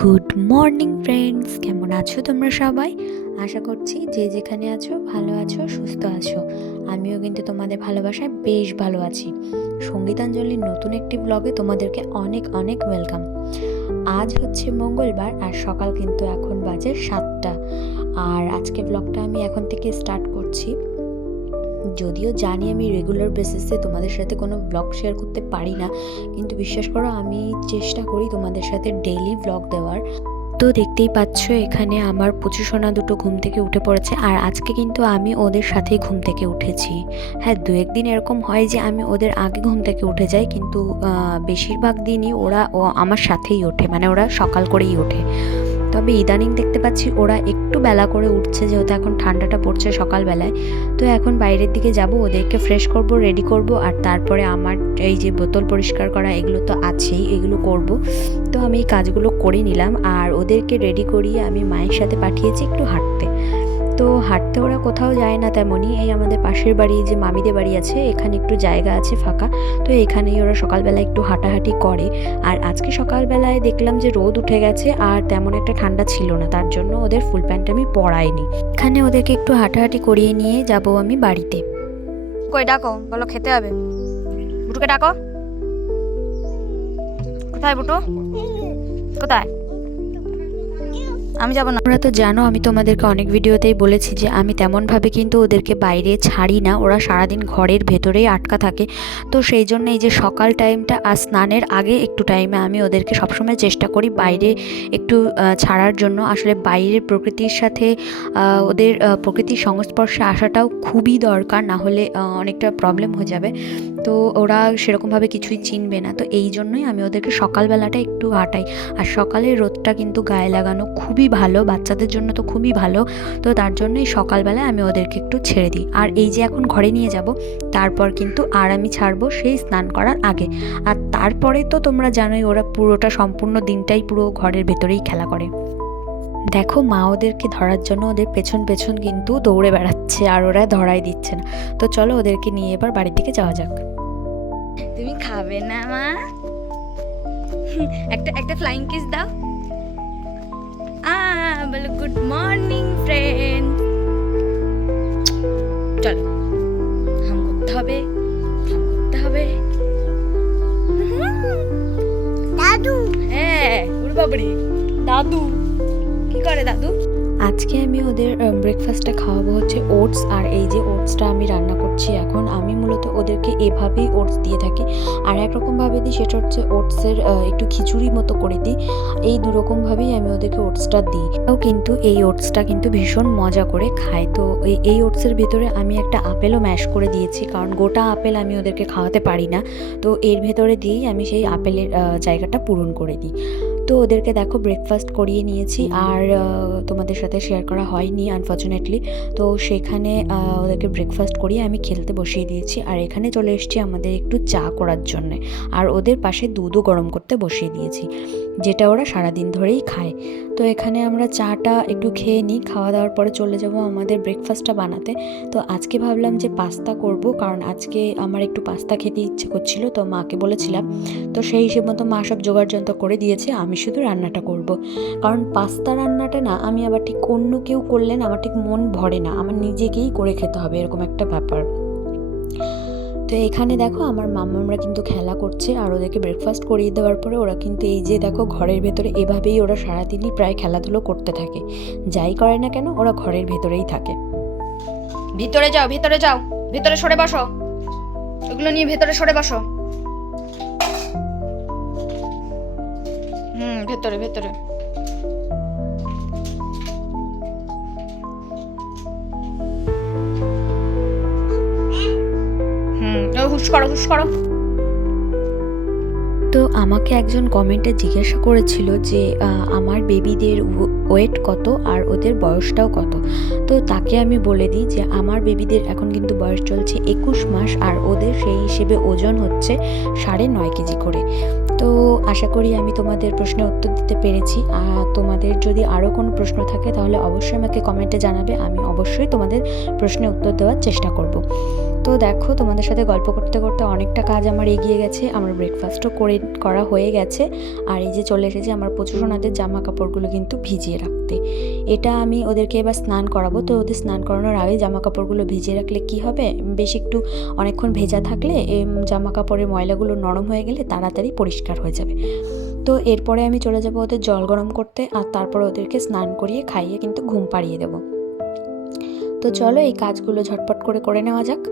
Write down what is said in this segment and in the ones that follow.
Good morning friends কেমন আছো তোমরা সবাই? আশা করছি যে যেখানে আছো, ভালো আছো, সুস্থ আছো। আমিও কিন্তু তোমাদের ভালোবাসায় বেশ ভালো আছি। সঙ্গীতাঞ্জলির নতুন একটি ব্লগে তোমাদেরকে অনেক অনেক ওয়েলকাম আজ হচ্ছে মঙ্গলবার আর সকাল কিন্তু এখন বাজে সাতটা। আর আজকে ব্লগটা আমি এখন থেকে স্টার্ট করছি। যদিও জানি আমি রেগুলার বেসিসে তোমাদের সাথে কোনো ব্লগ শেয়ার করতে পারি না, কিন্তু বিশ্বাস করো আমি চেষ্টা করি তোমাদের সাথে ডেইলি ব্লগ দেওয়ার। তো দেখতেই পাচ্ছ এখানে আমার সোনা দুটো ঘুম থেকে উঠে পড়েছে, আর আজকে কিন্তু আমি ওদের সাথেই ঘুম থেকে উঠেছি। হ্যাঁ দু একদিন এরকম হয় যে আমি ওদের আগে ঘুম থেকে উঠে যাই, কিন্তু বেশিরভাগ দিনই ওরা ও আমার সাথেই ওঠে মানে ওরা সকাল করেই ওঠে। তবে ইদানিং দেখতে পাচ্ছি ওরা একটু বেলা করে উঠছে, যেহেতু এখন ঠান্ডাটা পড়ছে সকালবেলায়। তো এখন বাইরের দিকে যাব, ওদেরকে ফ্রেশ করব রেডি করব, আর তারপরে আমার এই যে বোতল পরিষ্কার করা, এগুলো তো আছেই, এগুলো করব। তো আমি এই কাজগুলো করে নিলাম, আর ওদেরকে রেডি করিয়ে আমি মায়ের সাথে পাঠিয়েছি একটু হাঁটতে। তো হাঁটতে ওরা কোথাও যায় না তেমনই। এই আমাদের পাশের বাড়ি, যে মামিদের বাড়ি আছে, এখানে একটু জায়গা আছে ফাঁকা। তো এখানেই ওরা সকালবেলা একটু হাঁটাহাঁটি করে। আর আজকে সকালবেলায় দেখলাম যে রোদ উঠে গেছে, আর তেমন একটা ঠান্ডা ছিল না। তার জন্য ওদের ফুল প্যান্ট আমি পরাইনি। এখানে ওদেরকে একটু হাঁটাহাঁটি করিয়ে নিয়ে যাব আমি বাড়িতে। কই ডাকো, বলো খেতে হবে। বুটুকে ডাকো। কোথায় বুটু? কোথায়? আমি যাব না। তোমরা তো জানো, আমি তোমাদেরকে অনেক ভিডিওতেই বলেছি যে আমি তেমনভাবে কিন্তু ওদেরকে বাইরে ছাড়ি না। ওরা সারাদিন ঘরের ভেতরেই আটকা থাকে। তো সেই জন্য এই যে সকাল টাইমটা আর স্নানের আগে একটু টাইমে আমি ওদেরকে সবসময় চেষ্টা করি বাইরে একটু ছাড়ার জন্য। আসলে বাইরের প্রকৃতির সাথে ওদের প্রকৃতির সংস্পর্শে আসাটাও খুবই দরকার। না হলে অনেকটা প্রবলেম হয়ে যাবে। তো ওরা সেরকমভাবে কিছুই চিনবে না। তো এই জন্যই আমি ওদেরকে সকালবেলাটা একটু হাঁটাই। আর সকালের রোদটা কিন্তু গায়ে লাগানো খুবই ভালো, বাচ্চাদের জন্য তো খুবই ভালো। তো তার জন্যই সকালবেলায় আমি ওদেরকে একটু ছেড়ে দিই। আর এই যে এখন ঘরে নিয়ে যাব, তারপর কিন্তু আর আমি ছাড়বো সেই স্নান করার আগে। আর তারপরে তো তোমরা জানোই, ওরা পুরোটা সম্পূর্ণ দিনটাই পুরো ঘরের ভেতরেই খেলা করে। দেখো, মা ওদেরকে ধরার জন্য ওদের পেছন পেছন কিন্তু দৌড়ে বেড়াচ্ছে আর ওরা ধরাই দিচ্ছে না। তো চলো ওদেরকে নিয়ে এবার বাড়ির দিকে যাওয়া যাক। তুমি খাবে না, মা? একটা একটা ফ্লাইং কিস দাও। বলো গুড মর্নিং ফ্রেন্ড চলো হাম করতে হবে হাম করতে হবে। দাদু। হ্যাঁ উড় বাবড়ি দাদু। কি করে দাদু? আজকে আমি ওদের ব্রেকফাস্টে খাওয়াবো হচ্ছে ওটস আর এই যে ওটসটা আমি রান্না করছি এখন, আমি মূলত ওদেরকে এভাবেই ওটস দিয়ে থাকি। আর একরকমভাবে দিই, সেটা হচ্ছে ওটসের একটু খিচুড়ি মতো করে দিই। এই দুরকমভাবেই আমি ওদেরকে ওটসটা দিই। তাও কিন্তু এই ওটসটা কিন্তু ভীষণ মজা করে খায়। তো এই এই ওটসের ভেতরে আমি একটা আপেলও ম্যাশ করে দিয়েছি, কারণ গোটা আপেল আমি ওদেরকে খাওয়াতে পারি না। তো এর ভেতরে দিয়েই আমি সেই আপেলের জায়গাটা পূরণ করে দিই। তো ওদেরকে দেখো ব্রেকফাস্ট করিয়ে নিয়েছি আর তোমাদের সাথে শেয়ার করা হয়নি আনফর্চুনেটলি তো সেখানে ওদেরকে ব্রেকফাস্ট করিয়ে আমি খেলতে বসিয়ে দিয়েছি আর এখানে চলে এসেছি আমাদের একটু চা করার জন্যে। আর ওদের পাশে দুধও গরম করতে বসিয়ে দিয়েছি। যেটা ওরা সারাদিন ধরেই খায়। তো এখানে আমরা চাটা একটু খেয়ে নিই, খাওয়া দাওয়ার পরে চলে যাব আমাদের ব্রেকফাস্টটা বানাতে। তো আজকে ভাবলাম যে পাস্তা করব, কারণ আজকে আমার একটু পাস্তা খেতে ইচ্ছে করছিল, তো মাকে বলেছিলাম। তো সেই হিসেব মতো মা সব জোগাড় যন্ত্র করে দিয়েছে, আমি শুধু রান্নাটা করব। কারণ পাস্তা রান্নাটা না, আমি আবার ঠিক অন্য কেউ করলেন আমার ঠিক মন ভরে না। আমার নিজেকেই করে খেতে হবে, এরকম একটা ব্যাপার। তো এখানে দেখো আমার মামামরা কিন্তু খেলা করছে আর ওদেরকে ব্রেকফাস্ট করিয়ে দেওয়ার পরে ওরা কিন্তু এই যে দেখো ঘরের ভেতরে এভাবেই ওরা সারাদিনই প্রায় খেলাধুলো করতে থাকে। যাই করে না কেন, ওরা ঘরের ভেতরেই থাকে। ভিতরে যাও ভিতরে যাও, ভিতরে সরে বসো। ওগুলো নিয়ে ভেতরে সরে বসো। হুম, ভেতরে ভেতরে। হুশ করো হুশ করো তো আমাকে একজন কমেন্টে জিজ্ঞাসা করেছিল যে আমার বেবিদের ওয়েট কত আর ওদের বয়সটাও কত? তো তাকে আমি বলে দিই যে, আমার বেবিদের এখন কিন্তু বয়স চলছে একুশ মাস আর ওদের সেই হিসেবে ওজন হচ্ছে সাড়ে নয় কেজি করে। তো আশা করি আমি তোমাদের প্রশ্নের উত্তর দিতে পেরেছি। আর তোমাদের যদি আরও কোনো প্রশ্ন থাকে তাহলে অবশ্যই আমাকে কমেন্টে জানাবে। আমি অবশ্যই তোমাদের প্রশ্নের উত্তর দেওয়ার চেষ্টা করব। তো দেখো, তোমাদের সাথে গল্প করতে করতে অনেকটা কাজ আমার এগিয়ে গেছে। আমার ব্রেকফাস্টও করে, করা হয়ে গেছে। আর এই যে চলে এসেছে আমার প্রচুর সোনাদের জামা কাপড়গুলো কিন্তু ভিজিয়ে রাখতে। এটা আমি ওদেরকে এবার স্নান করাবো। তো ওদের স্নান করানোর আগে জামা কাপড়গুলো ভিজিয়ে রাখলে কি হবে? বেশ একটু অনেকক্ষণ ভেজা থাকলে জামা কাপড়ের ময়লাগুলো নরম হয়ে গেলে তাড়াতাড়ি পরিষ্কার হয়ে যাবে। তো এরপরে আমি চলে যাব ওদের জল গরম করতে। আর তারপর ওদেরকে স্নান করিয়ে খাইয়ে কিন্তু ঘুম পাড়িয়ে দেবো। তো চলো এই কাজগুলো ঝটপট করে করে নেওয়া যাক।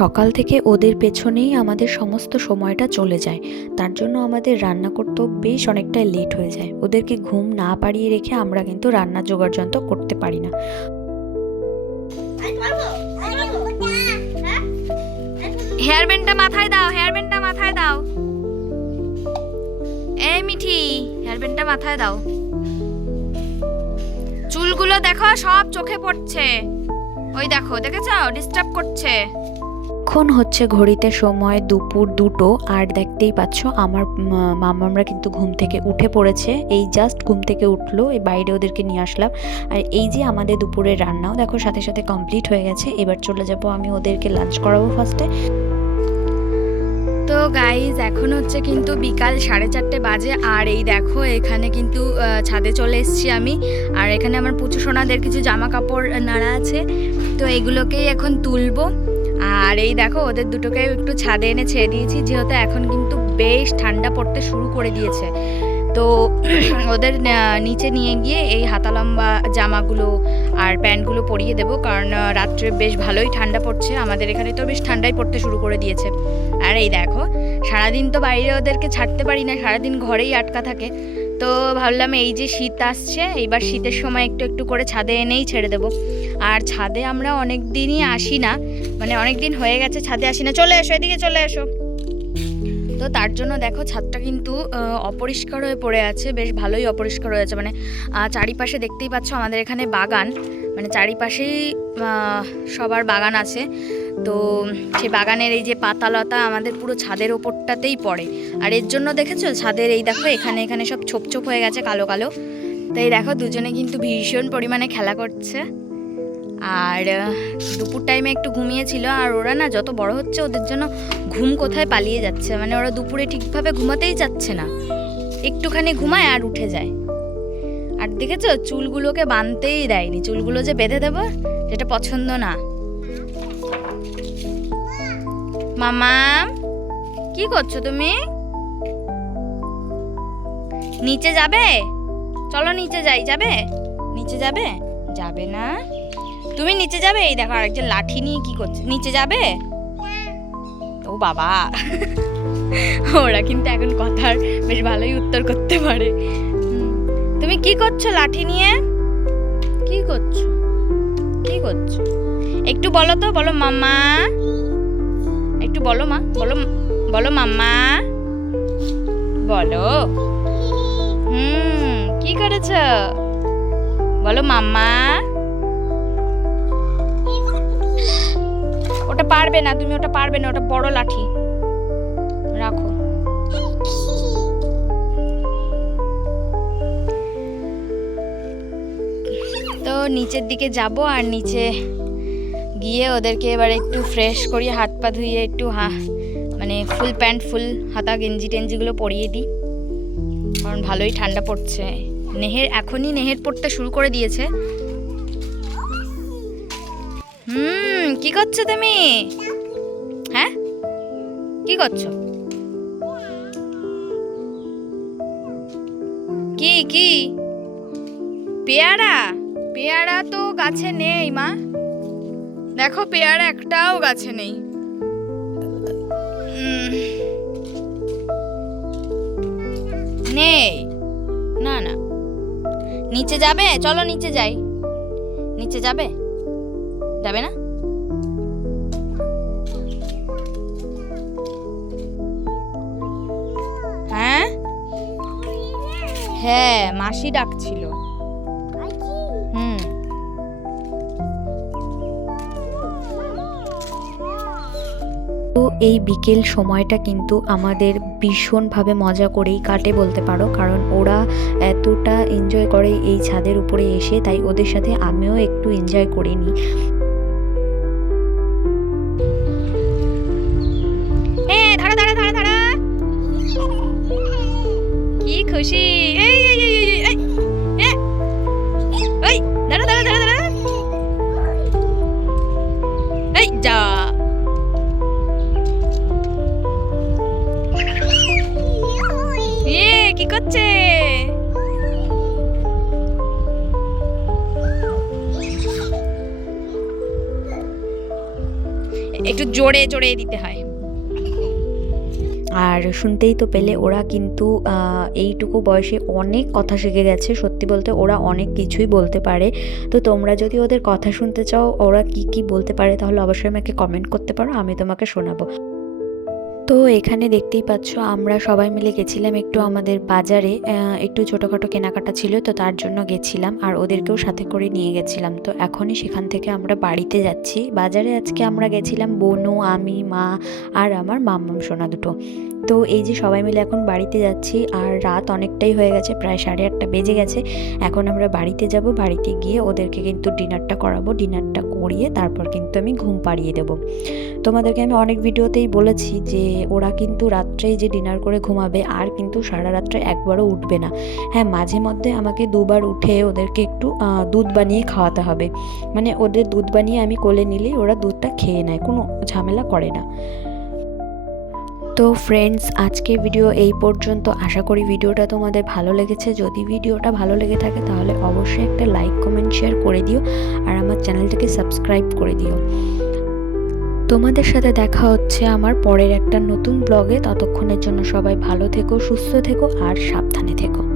সকাল থেকে ওদের পেছনেই আমাদের সমস্ত সময়টা চলে যায়। তার জন্য আমাদের রান্না করতেও বেশ অনেকটাই লেট হয়ে যায়। ওদেরকে ঘুম না পাড়িয়ে রেখে আমরা কিন্তু রান্না জোগাড় যন্ত্র করতে পারি না। হেয়ার ব্যান্ডটা মাথায় দাও হেয়ার ব্যান্ডটা মাথায় দাও। এই মিঠি হেয়ার ব্যান্ডটা মাথায় দাও। চুলগুলো দেখো, সব চোখে পড়ছে। ওই দেখো, দেখেছ? ডিস্টার্ব করছে। এখন হচ্ছে ঘড়িতে সময় দুপুর দুটো, আর দেখতেই পাচ্ছ আমার মা- মামামরা কিন্তু ঘুম থেকে উঠে পড়েছে। এই জাস্ট ঘুম থেকে উঠল, এই বাইরে ওদেরকে নিয়ে আসলাম। আর এই যে আমাদের দুপুরের রান্নাও দেখো সাথে সাথে কমপ্লিট হয়ে গেছে। এবার চলে যাব আমি ওদেরকে লাঞ্চ করাবো ফার্স্টে তো গাইজ এখন হচ্ছে কিন্তু বিকাল সাড়ে চারটে বাজে, আর এই দেখো এখানে কিন্তু ছাদে চলে এসেছি আমি। আর এখানে আমার পুচু সোনাদের কিছু জামা কাপড় নাড়া আছে। তো এগুলোকেই এখন তুলবো। আর এই দেখো, ওদের দুটোকে একটু ছাদে এনে ছেড়ে দিয়েছি, যেহেতু এখন কিন্তু বেশ ঠান্ডা পড়তে শুরু করে দিয়েছে। তো ওদের নিচে নিয়ে গিয়ে এই হাতা লম্বা জামাগুলো আর প্যান্টগুলো পরিয়ে দেবো, কারণ রাত্রে বেশ ভালোই ঠান্ডা পড়ছে। আমাদের এখানে তো বেশ ঠান্ডাই পড়তে শুরু করে দিয়েছে। আর এই দেখো, সারাদিন তো বাইরে ওদেরকে ছাড়তে পারি না, সারাদিন ঘরেই আটকা থাকে। তো ভাবলাম এই যে শীত আসছে, এইবার শীতের সময় একটু একটু করে ছাদে এনেই ছেড়ে দেবো। আর ছাদে আমরা অনেক দিনই আসি না মানে অনেক দিন হয়ে গেছে, ছাদে আসি না। চলে এসো, এদিকে চলে এসো। তো তার জন্য দেখো, ছাদটা কিন্তু অপরিষ্কার হয়ে পড়ে আছে, বেশ ভালোই অপরিষ্কার হয়েছে মানে চারিপাশে দেখতেই পাচ্ছ আমাদের এখানে বাগান। মানে চারিপাশেই সবার বাগান আছে। তো সেই বাগানের এই যে পাতালতা আমাদের পুরো ছাদের ওপরটাতেই পড়ে। আর এর জন্য দেখেছ, ছাদের এই দেখো, এখানে এখানে সব ছোপ ছোপ হয়ে গেছে কালো কালো। তাই দেখো, দুজনে কিন্তু ভীষণ পরিমাণে খেলা করছে। আর দুপুর টাইমে একটু ঘুমিয়েছিল, আর ওরা না যত বড় হচ্ছে ওদের জন্য ঘুম কোথায় পালিয়ে যাচ্ছে। মানে ওরা দুপুরে ঠিকভাবে ঘুমাতেই যাচ্ছে না। একটুখানি ঘুমায় আর উঠে যায়। আর দেখেছ, চুলগুলোকে বাঁধতেই দেয়নি। চুলগুলো যে বেঁধে দেবো, সেটা পছন্দ না। মামা কি করছ তুমি? নিচে যাবে? চলো নিচে যাই, যাবে? নিচে যাবে? যাবে না? তুমি নিচে যাবে? এই দেখো আরেকজন লাঠি নিয়ে কি করছে। নিচে যাবে? ও বাবা। ওরা কিন্তু এখন কথার বেশ ভালোই উত্তর করতে পারে। তুমি কি করছ লাঠি নিয়ে? কি করছ? কি করছ? একটু বলো তো, বলো মামা একটু বলো মা, বলো বলো মাম্মা। বলো। হুম, কি করেছ? বলো মাম্মা। পারবে না, তুমি ওটা পারবে না, ওটা বড় লাঠি। রাখো। তো নিচের দিকে যাব আর নিচে গিয়ে ওদেরকে এবার একটু ফ্রেশ করিয়ে হাত পা ধুয়ে একটু হা মানে ফুল প্যান্ট ফুল হাতা গেঞ্জি টেঞ্জিগুলো পরিয়ে দিই। কারণ ভালোই ঠান্ডা পড়ছে। নেহের এখনই নেহের পড়তে শুরু করে দিয়েছে। হুম, কি করছ তুমি? হ্যাঁ? কি করছ? কি কি? পেয়ারা? পেয়ারা তো গাছে নেই, মা। দেখো, পেয়ারা একটাও গাছে নেই। নেই। না না। নিচে যাবে? চলো নিচে যাই। নিচে যাবে? যাবে না? হ্যাঁ? হ্যাঁ মাসি ডাকছিল। হুম। তো এই বিকেল সময়টা কিন্তু আমাদের ভীষণভাবে মজা করেই কাটে বলতে পারো, কারণ ওরা এতটা এনজয় করে এই ছাদের উপরে এসে, তাই ওদের সাথে আমিও একটু এনজয় করে নিই খুশি। এই এই এই এই এই এই দাঁড়া দাঁড়া দাঁড়া এই, যা। এ কি করছে? একটু জোরে জোরে দিতে হয়। আর শুনতেই তো পেলে ওরা কিন্তু এইটুকু বয়সে অনেক কথা শিখে গেছে। সত্যি বলতে ওরা অনেক কিছুই বলতে পারে। তো তোমরা যদি ওদের কথা শুনতে চাও, ওরা কি কি বলতে পারে, তাহলে অবশ্যই আমাকে কমেন্ট করতে পারো, আমি তোমাকে শোনাবো। তো এখানে দেখতেই পাচ্ছ, আমরা সবাই মিলে গেছিলাম একটু আমাদের বাজারে একটু ছোটোখাটো কেনাকাটা ছিল, তো তার জন্য গেছিলাম আর ওদেরকেও সাথে করে নিয়ে গেছিলাম। তো এখনই সেখান থেকে আমরা বাড়িতে যাচ্ছি। বাজারে আজকে আমরা গেছিলাম বনু, আমি, মা আর আমার মাম্মাম সোনা দুটো। তো এই যে সবাই মিলে এখন বাড়িতে যাচ্ছি আর রাত অনেকটাই হয়ে গেছে, প্রায় সাড়ে আটটা বেজে গেছে। এখন আমরা বাড়িতে যাব, বাড়িতে গিয়ে ওদেরকে কিন্তু ডিনারটা করাবো। ডিনারটা করিয়ে তারপর কিন্তু আমি ঘুম পাড়িয়ে দেবো। তোমাদেরকে আমি অনেক ভিডিওতেই বলেছি যে ওরা কিন্তু রাত্রেই যে ডিনার করে ঘুমাবে, আর কিন্তু সারা রাত্রে একবারও উঠবে না। হ্যাঁ মাঝে মধ্যে আমাকে দুবার উঠে ওদেরকে একটু দুধ বানিয়ে খাওয়াতে হবে। মানে ওদের দুধ বানিয়ে আমি কোলে নিলেই ওরা দুধটা খেয়ে নেয়, কোনো ঝামেলা করে না। তো ফ্রেন্ডস আজকে ভিডিও এই পর্যন্ত। আশা করি ভিডিওটা তোমাদের ভালো লেগেছে। যদি ভিডিওটা ভালো লেগে থাকে, তাহলে অবশ্যই একটা লাইক কমেন্ট শেয়ার করে দিও আর আমার চ্যানেলটাকে সাবস্ক্রাইব করে দিও। তোমাদের সাথে দেখা হচ্ছে আমার পরের একটা নতুন ব্লগে ততক্ষণের জন্য সবাই ভালো থেকো, সুস্থ থেকো আর সাবধানে থেকো।